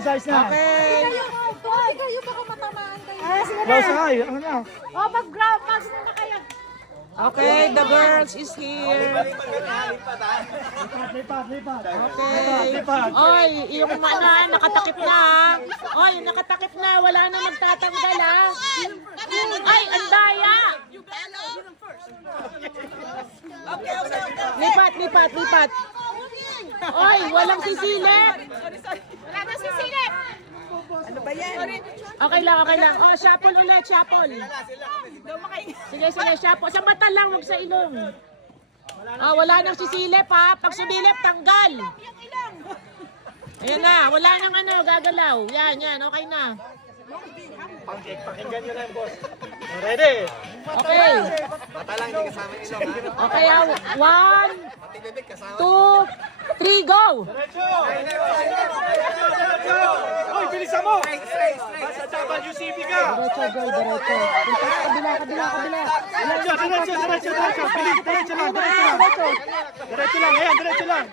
size na. Okay. Kayo baka matamaan kayo. Sige Close na. na kayo. Ano na? O, mag-grab. Pass na kayo. Okay, the girls is here. Lipat. Okay. Oy, yung mana, nakatakip na. Oy, nakatakip na. Wala na nagtatanggal ha. Ay, ang daya. Lipat. Oy, walang sisilip. Wala na sisilip. Okay lang. Oh, shuffle ulit, shuffle. Sige, shuffle. Sa mata lang, huwag sa ilong. Oh, wala nang sisilip ha. Pag sumilip, tanggal. Ayan na, wala nang gagalaw. Yan, okay na. Pakinggan nyo na yung boss. Ready? Okay. Okay ha, 1, 2, 3, go! Hoy, bilisan mo! Nasa WCB ka! Diretso, go, diretso. Kabila. Diretso. Bilis, diretso lang. Diretso lang. Ayan, diretso lang.